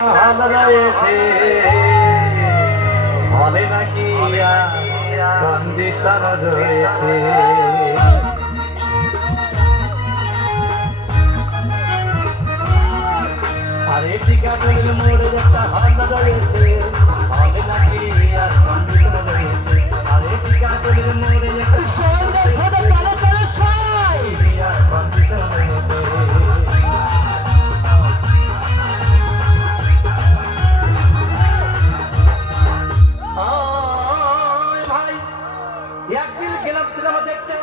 হাল রয়েছে হলে নাকি কন্ডিশন রয়েছে। আরে টিকাটুলির মোড়ে একটা হল রয়েছে হলে নাকি কন্ডিশন রয়েছে। আরে টিকাটুলির মোড়ে একটা কন্ডিশন রয়েছে। একদিন গেলাম সিনেমা দেখতে,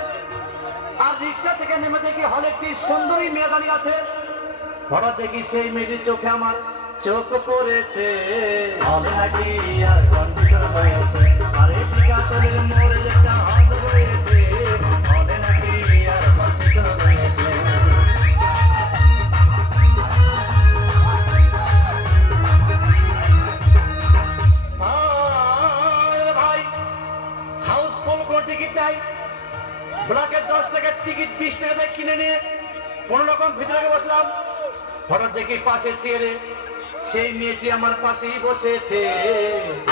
আর রিক্সা থেকে নেমে দেখি হলে একটি সুন্দরী মেয়ে দাঁড়িয়ে আছে। হঠাৎ দেখি সেই মেয়েটির চোখে আমার চোখ পড়েছে, হলে নাকি কন্ডিশন রয়েছে। আরে টিকাটুলির মোড়ে একটা হল রয়েছে হলে নাকি কন্ডিশন রয়েছে। ভাই হাউসফুল কোনো টিকিট নাই, ব্লকের 10 টাকার টিকিট 20 টাকা দিয়ে কিনে নিয়ে কোনো রকম ভিতরে বসলাম। হঠাৎ দেখি পাশে চেয়ারে সেই মেয়েটি আমার পাশেই বসেছে,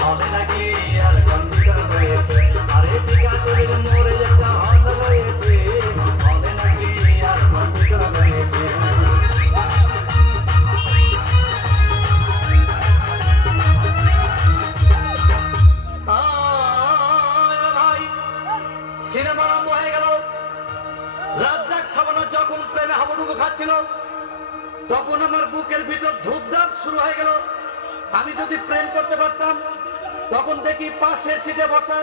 হবে নাকি আর কন্ডিশন রয়েছে। আরে টিকাটুলির মোড়ে একটা হল রয়েছে হবে নাকি আর কন্ডিশন রয়েছে। ভাই সিনেমা আরম্ভ হয়ে গেল। রাজ্জাক সাবানা যখন প্রেমে হাবুডুবু খাচ্ছিল, তখন আমার বুকের ভিতর ধূপধাপ শুরু হয়ে গেল। আমি যদি প্রেম করতে পারতাম, তখন দেখি পাশের সিটে বসা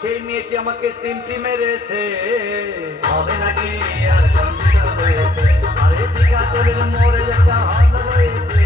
সেই মেয়েটি আমাকে সিমটি মেরেছে, হবে নাকি আর কন্ডিশন রয়েছে। আরে টিকাটুলির মোড়ে একটা হল রয়েছে